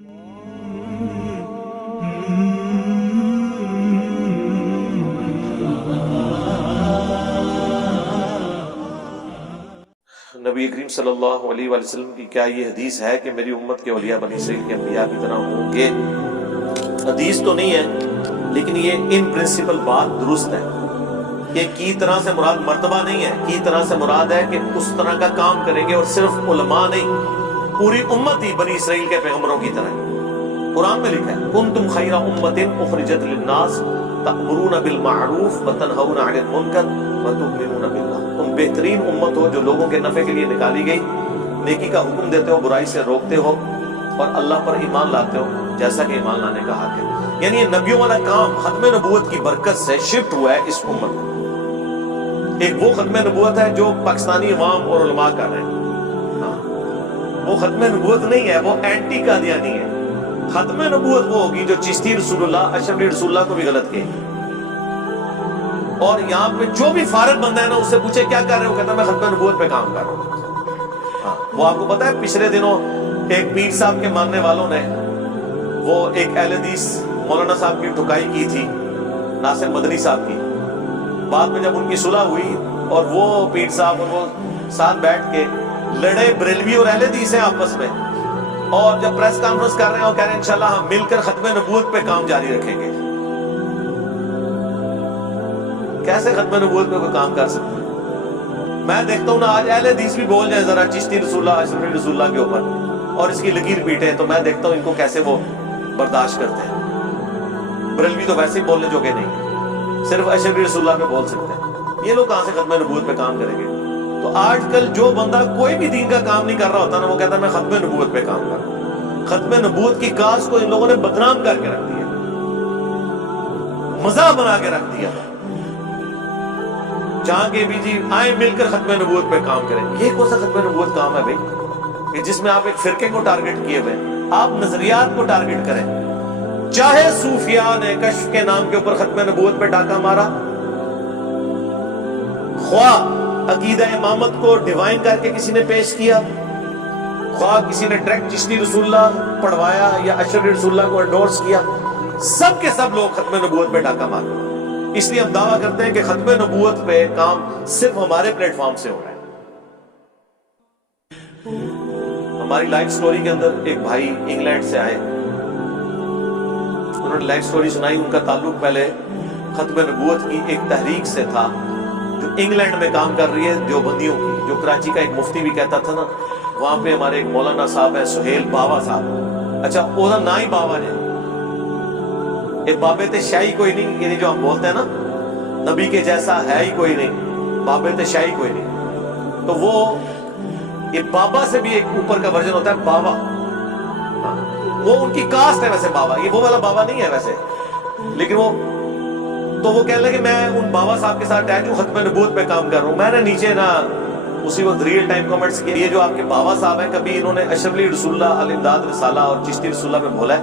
نبی کریم صلی اللہ علیہ وسلم کی کیا یہ حدیث ہے کہ میری امت کے اولیاء بنی اسرائیل کے انبیاء کی طرح ہوں گے؟ حدیث تو نہیں ہے، لیکن یہ ان پرنسپل بات درست ہے کہ کی طرح سے مراد مرتبہ نہیں ہے، کی طرح سے مراد ہے کہ اس طرح کا کام کریں گے، اور صرف علماء نہیں، پوری امت ہی بنی اسرائیل کے پیغمبروں کی طرح ہے۔ قرآن میں لکھا ہے کنتم خیر امۃ اخرجت للناس تأمرون بالمعروف وتنہون عن المنکر وتؤمنون باللہ، تم بہترین امت ہو جو لوگوں کے نفع کے لیے نکالی گئی، نیکی کا حکم دیتے ہو، برائی سے روکتے ہو، اور اللہ پر ایمان لاتے ہو جیسا کہ ایمان لانے کا حق ہے۔ یعنی یہ نبیوں والا کام ختم نبوت کی برکت سے شفٹ ہوا ہے اس امت میں۔ ایک وہ ختم نبوت ہے جو پاکستانی عوام اور علماء کر رہے ہیں، وہ ختم نبوت نہیں ہے، وہ اینٹی قادیانی ہے۔ ختم نبوت وہ ہوگی جو چشتی رسول اللہ، اشرفی رسول اللہ کو بھی غلط کہے، اور یہاں پہ جو بھی فارغ بندہ ہے نا اس سے پوچھے کیا کر رہے ہو، کہتا ہے میں ختم نبوت پہ کام کر رہا ہوں۔ وہ آپ کو پتا ہے پچھلے دنوں ایک پیر صاحب کے ماننے والوں نے وہ ایک اہل حدیث مولانا صاحب کی ٹھکائی کی تھی، ناصر مدنی صاحب کی۔ بعد میں جب ان کی صلح ہوئی اور وہ پیر صاحب اور وہ ساتھ بیٹھ کے لڑے، بریلوی اور اہل حدیث ہیں آپس میں، اور جب پریس کانفرنس کر رہے ہیں اور کہہ رہے ہیں انشاءاللہ ہم مل کر ختم نبوت پہ کام جاری رکھیں گے۔ کیسے ختم نبوت پہ کوئی کام کر سکتے ہیں؟ میں دیکھتا ہوں نا آج اہل حدیث بھی بول جائیں ذرا چشتی رسول اللہ، اشرفی رسول اللہ کے اوپر، اور اس کی لکیر پیٹیں، تو میں دیکھتا ہوں ان کو کیسے وہ برداشت کرتے ہیں۔ بریلوی تو ویسے ہی بولنے جوگے نہیں، صرف اشرفی رسول اللہ پہ بول سکتے ہیں، یہ لوگ کہاں سے ختم نبوت پہ کام کریں گے؟ تو آج کل جو بندہ کوئی بھی دین کا کام نہیں کر رہا ہوتا نا، وہ کہتا ہے میں ختم نبوت پہ کام کر رہا ہوں۔ ختم نبوت کی کاز کو ان لوگوں نے بدنام کر کے رکھ دیا، مزاح بنا کے رکھ دیا، جہاں کے بھی جی آئیں مل کر ختم نبوت پہ کام کریں۔ یہ کون سا ختم نبوت کام ہے بھائی کہ جس میں آپ ایک فرقے کو ٹارگٹ کیے ہوئے، آپ نظریات کو ٹارگٹ کریں؟ چاہے صوفیاء نے کشف کے نام کے اوپر ختم نبوت پہ ڈاکہ مارا، خواہ عقیدہ امامت کو ڈیوائن کر کے کسی نے پیش کیا، خواہ کسی نے ڈائریکٹ چشتی رسول اللہ پڑھوایا یا اشرفی رسول اللہ کو انڈورس کیا، سب کے سب لوگ ختم نبوت پہ ڈاکہ مارتے ہیں۔ اس لیے ہم دعویٰ کرتے ہیں کہ ختم نبوت پہ کام صرف ہمارے پلیٹ فارم سے ہو رہا ہے۔ ہماری لائف سٹوری کے اندر ایک بھائی انگلینڈ سے آئے، انہوں نے لائف سٹوری سنائی۔ ان کا تعلق پہلے ختم نبوت کی ایک تحریک سے تھا جو انگلینڈ میں کام کر رہی ہے دیوبندیوں کی، جو کراچی کا ایک مفتی بھی کہتا تھا نا، وہاں پہ ہمارے ایک مولانا صاحب ہے سہیل باوا صاحب، اچھا وہ نا ہی باوا ہے، ایک بابت شاہی کوئی نہیں، یعنی جو ہم بولتے ہیں نا نبی کے جیسا ہے ہی کوئی نہیں، بابت شاہی کوئی نہیں، تو وہ یہ بابا سے بھی ایک اوپر کا ورژن ہوتا ہے باوا، وہ ان کی کاسٹ ہے ویسے باوا، یہ وہ والا باوا نہیں ہے ویسے، لیکن وہ تو وہ کہنے لگے میں ان باوا صاحب کے ساتھ اٹیچ ہوں، ختم نبوت پہ کام کر رہا ہوں۔ میں نے نیچے نا اسی وقت ریئل ٹائم کمنٹس کیے، یہ جو آپ کے باوا صاحب ہیں کبھی انہوں نے اشرفی رسول اللہ، الامداد رسالہ اور چشتی رسول اللہ پہ بولا ہے؟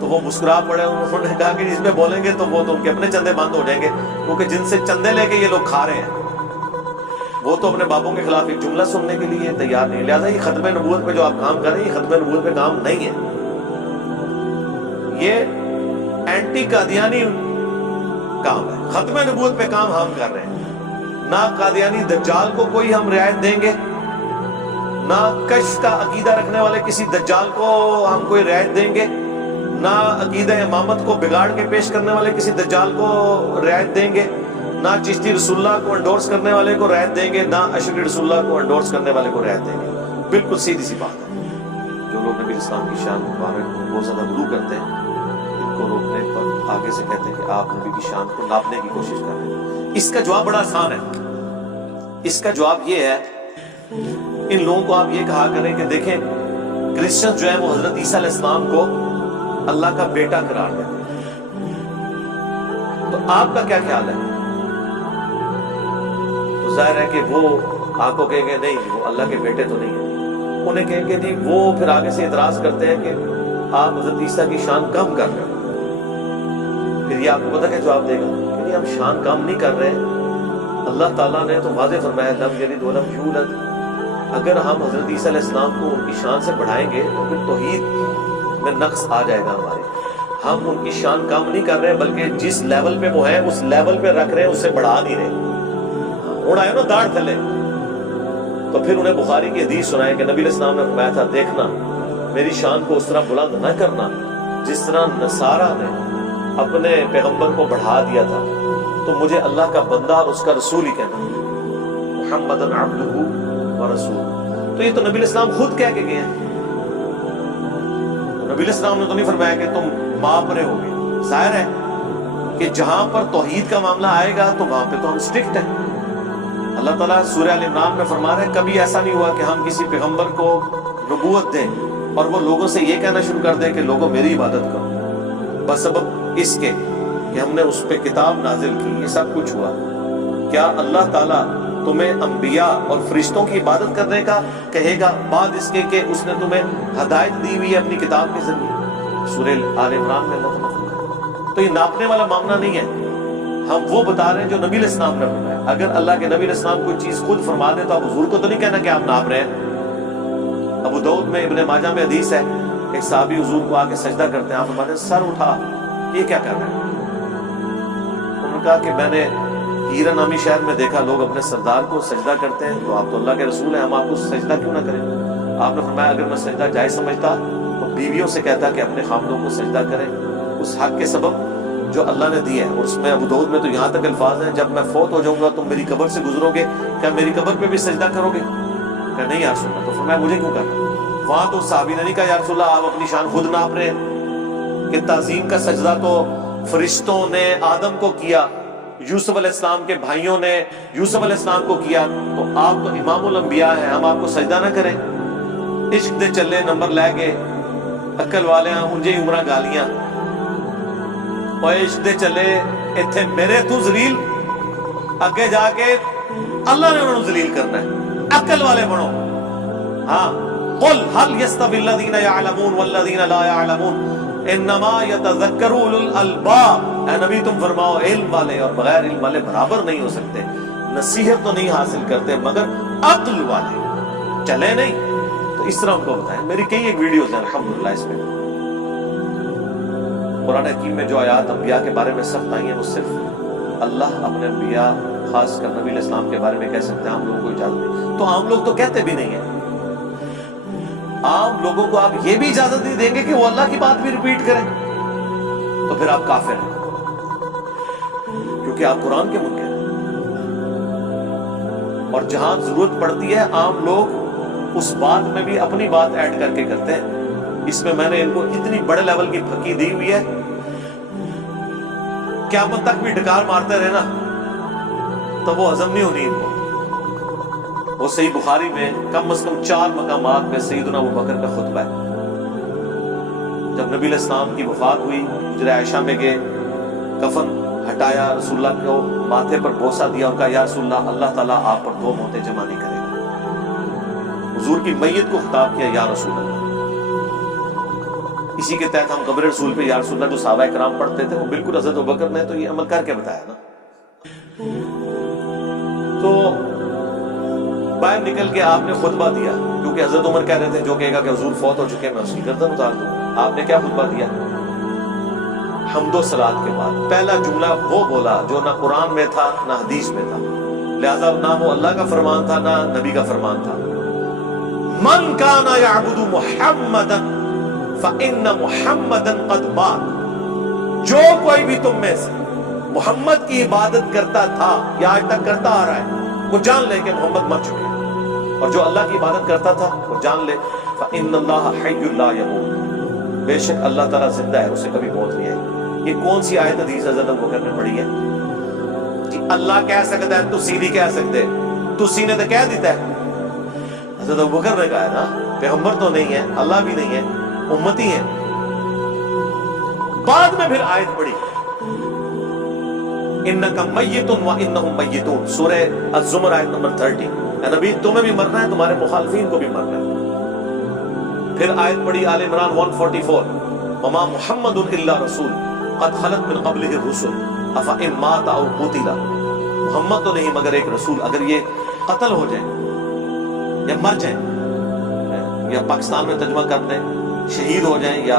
تو وہ مسکرا پڑے، انہوں نے کہا کہ اس میں بولیں گے تو وہ تو ان کے اپنے چندے بند ہو جائیں گے، کیونکہ جن سے چندے لے کے یہ لوگ کھا رہے ہیں وہ تو اپنے باپوں کے خلاف ایک جملہ سننے کے لیے تیار نہیں، لہٰذا یہ ختم نبوت پہ جو آپ کام کر رہے ہیں یہ ختم نبوت پہ کام نہیں ہے، یہ اینٹی قادیانی کام ہے۔ ختم نبوت پہ کام ہم کر رہے ہیں، نہ قادیانی دجال کو کوئی ہم رعایت دیں گے، نہ کشف کا عقیدہ رکھنے والے کسی دجال کو ہم کوئی رعایت دیں گے، نہ عقیدہ امامت کو بگاڑ کے پیش کرنے والے کسی دجال کو رعایت دیں گے، نہ چشتی رسول اللہ کو انڈورس کرنے والے کو رعایت دیں گے، نہ اشرفی رسول اللہ کو انڈورس کرنے والے کو رعایت دیں گے۔ بالکل سیدھی سی بات ہے۔ جو لوگ نبی اسلام کی شان مبارک کو بہت زیادہ غلو کرتے ہیں، ان کو روکنے پر آگے سے کہتے ہیں کہ آپ نبی کی شان کو ناپنے کی کوشش کر رہے ہیں۔ اس کا جواب بڑا آسان ہے، اس کا جواب یہ ہے، ان لوگوں کو آپ یہ کہا کریں کہ دیکھیں کرسچن جو ہے وہ حضرت عیسیٰ علیہ السلام کو اللہ کا بیٹا قرار دیتے ہیں، تو آپ کا کیا خیال ہے؟ تو ظاہر ہے کہ وہ آپ کو کہیں گے نہیں وہ اللہ کے بیٹے تو نہیں ہیں، انہیں کہیں گے جی وہ پھر آگے سے اعتراض کرتے ہیں کہ آپ حضرت عیسیٰ کی شان کم کر رہے ہیں۔ پھر یہ آپ کو پتہ کیا جواب دے گا کہ نہیں ہم شان کم نہیں کر رہے، اللہ تعالیٰ نے تو واضح فرمایا لم یلد ولم یولد۔ اگر ہم حضرت عیسیٰ علیہ السلام کو ان کی شان سے بڑھائیں گے تو پھر توحید میں نقص آ جائے گا ہمارے. ہم ان کی شان کم نہیں کر رہے بلکہ جس لیول پہ وہ ہیں اس لیول پہ رکھ رہے ہیں, اس سے بڑھا نہیں رہے. ہوں آئے نا داڑھ تھلے. تو پھر انہیں بخاری کی حدیث سنائے کہ نبی علیہ السلام نے فرمایا تھا, دیکھنا میری شان کو اس طرح بلند نہ کرنا جس طرح نصارہ نے اپنے پیغمبر کو بڑھا دیا تھا, تو مجھے اللہ کا بندہ اور اس کا رسول ہی کہنا, محمدن عبدہ و رسول. تو یہ تو نبی علیہ السلام خود کہہ کے گئے ہیں. نبی علیہ السلام نے تو نہیں فرمایا کہ تم ماپ رہے ہوگے. ظاہر ہے کہ جہاں پر توحید کا معاملہ آئے گا تو وہاں پہ تو ہم اسٹرکٹ ہیں. اللہ تعالیٰ سورہ ال عمران میں فرما رہے ہیں کبھی ایسا نہیں ہوا کہ ہم کسی پیغمبر کو نبوت دیں اور وہ لوگوں سے یہ کہنا شروع کر دیں کہ لوگوں میری عبادت کرو, بس سبب اس کے کہ ہم نے اس پہ کتاب نازل کی. یہ سب کچھ ہوا. کیا اللہ تعالیٰ تمہیں انبیاء اور فرشتوں کی عبادت کرنے کا کہے گا بعد اس کے کہ اس نے تمہیں ہدایت دی ہوئی ہے اپنی کتاب کے ذریعے؟ سورہ آل عمران میں اللہ تعالیٰ. تو یہ ناپنے والا معاملہ نہیں ہے, ہم وہ بتا رہے ہیں جو نبی علیہ السلام نے فرمایا. اگر اللہ کے نبی علیہ السلام کوئی چیز خود فرما دے تو آپ حضور کو تو نہیں کہنا کہ آپ ناپ رہے ہیں. ابو داؤد میں ابن ماجہ میں حدیث ہے, ایک صحابی حضور کو آ کے سجدہ کرتے ہیں, آپ فرماتے ہیں سر اٹھا, یہ کیا کر رہے ہیں؟ انہوں نے کہا کہ میں نے ہیرا نامی شہر میں دیکھا لوگ اپنے سردار کو سجدہ کرتے ہیں, تو آپ تو اللہ کے رسول ہیں, ہم آپ کو سجدہ کیوں نہ کریں؟ آپ نے فرمایا اگر میں سجدہ جائز سمجھتا تو بیویوں سے کہتا کہ اپنے خامدوں کو سجدہ کریں اس حق کے سبب جو اللہ نے دی ہے. اور اس میں ابو داؤد میں تو یہاں تک الفاظ ہیں جب میں فوت ہو جاؤں گا تم میری قبر سے گزرو گے, کیا میری قبر پہ بھی سجدہ کرو گے؟ کہ نہیں یا رسول اللہ. تو فرمایا مجھے کیوں کرنا؟ وہاں تو صحابی نے نہیں کہا یا رسول اللہ آپ اپنی شان خود ناپ رہے ہیں کہ تعظیم کا سجدہ تو فرشتوں نے آدم کو کیا, یوسف علیہ السلام کے بھائیوں نے یوسف علیہ السلام کو کیا, تو آپ تو امام الانبیاء ہیں, ہم آپ کو سجدہ نہ کریں؟ عشق دے چلے نمبر لے گئے, عقل والے ہیں انجے عمرہ گالیاں, اور عشق دے چلے اتھے میرے تو ذلیل, اگے جا کے اللہ نے انہوں ذلیل کرنا ہے. عقل والے بنو. ہاں قل هل يستوي الذين يعلمون والذين لا يعلمون انما يتذكر اولو الالباب. اے نبی تم فرماؤ علم والے اور بغیر علم والے برابر نہیں ہو سکتے, نصیحت تو نہیں حاصل کرتے مگر عقل والے چلے نہیں. تو اس طرح ان کو بتائیں. میری کئی ایک ویڈیوز ہیں الحمدللہ اس میں قرآن حکیم میں جو آیات انبیاء کے بارے میں سخت آئی ہیں وہ صرف اللہ اپنے انبیاء خاص کر نبی علیہ السلام کے بارے میں کہہ سکتے ہیں, عام لوگوں کو اجازت نہیں. تو عام لوگ تو کہتے بھی نہیں ہیں. عام لوگوں کو آپ یہ بھی اجازت نہیں دیں گے کہ وہ اللہ کی بات بھی ریپیٹ کریں, تو پھر آپ کافر ہیں, کیونکہ آپ قرآن کے منکر ہیں. اور جہاں ضرورت پڑتی ہے عام لوگ اس بات میں بھی اپنی بات ایڈ کر کے کرتے ہیں. اس میں میں نے ان کو اتنی بڑے لیول کی پھکی دی ہوئی ہے, قیامت تک بھی ڈکار مارتے رہنا تو وہ ہضم نہیں ہونی ان کو. وہ صحیح بخاری میں کم از کم 4 مقامات پہ سیدنا ابو بکر کا خطبہ ہے. جب نبی علیہ السلام کی وفات ہوئی حجرہ عائشہ میں گئے, کفن ہٹایا, رسول اللہ کو ماتھے پر بوسہ دیا اور کہا یا رسول اللہ اللہ تعالیٰ آپ پر 2 موتیں جمع نہیں کرے گا. حضور کی میت کو خطاب کیا یا رسول اللہ. اسی کے تحت ہم قبر رسول پہ یا رسول اللہ جو صحابہ کرام پڑھتے تھے وہ بالکل حضرت ابوبکر نے تو یہ عمل کر کے بتایا نا. تو باہر نکل کے آپ نے خطبہ دیا, کیونکہ حضرت عمر کہہ رہے تھے جو کہے گا کہ حضور فوت ہو چکے میں اس کی گردن اتار دوں. آپ نے کیا خطبہ دیا؟ حمد و صلات کے بعد پہلا جملہ وہ بولا جو نہ قرآن میں تھا نہ حدیث میں تھا, لہذا نہ وہ اللہ کا فرمان تھا نہ نبی کا فرمان تھا. من کان یعبد محمدا فإن محمدا قد مات. جو کوئی بھی تم میں سے محمد کی عبادت کرتا تھا یا آج تک کرتا آ رہا ہے وہ جان لے کہ محمد مر چکے, اور جو اللہ کی عبادت کرتا تھا وہ جان لے فإن اللہ حی لا یموت, بے شک اللہ تعالیٰ زندہ ہے, اسے کبھی موت نہیں آئی. یہ کون سی آیت حدیث حضرت ابوبکر نے پڑھی ہے کہ اللہ کہہ سکتا ہے تسی نہیں کہہ سکتے؟ تسی نے تو کہہ دیتا ہے. حضرت ابوبکر نے کہا ہے نا, پیغمبر تو نہیں ہے, اللہ بھی نہیں ہے, امتی ہیں. بعد میں پھر آیت پڑھی انکا میت و انہم میتون, سورہ الزمر آیت نمبر 30. اے نبی تمہیں بھی مرنا ہے, تمہارے مخالفین کو بھی مرنا ہے. پھر آیت پڑھی آل عمران 144 وما محمد الا رسول قد خلت من قبلہ الرسل افإن مات او قتل. محمد تو نہیں مگر ایک رسول, اگر یہ قتل ہو جائیں یا مر جائیں, یا پاکستان میں ترجمہ کر دیں شہید ہو جائیں یا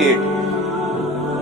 8,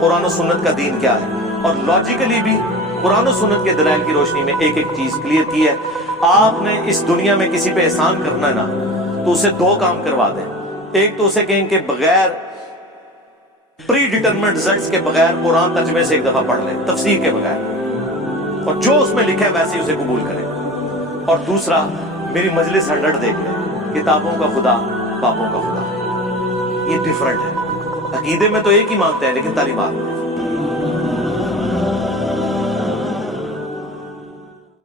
قرآن و سنت کا دین کیا ہے، اور لاجیکلی بھی قرآن و سنت کے دلائل کی روشنی میں ایک ایک چیز کلیئر کی ہے۔ آپ نے اس دنیا میں کسی پہ احسان کرنا ہے نا تو اسے دو کام کروا دیں۔ ایک تو اسے کہیں کہ بغیر پری ڈیٹرمنٹ رزلٹس کے بغیر قرآن ترجمے سے ایک دفعہ پڑھ لیں، تفسیر کے بغیر، اور جو اس میں لکھا ہے ویسے ہی اسے قبول کریں۔ اور دوسرا، میری مجلس 100 دیکھ لیں، کتابوں کا خدا باپوں کا خدا، یہ ڈیفرنٹ ہے۔ عقیدے میں تو ایک ہی مانتے ہیں لیکن تعلیمات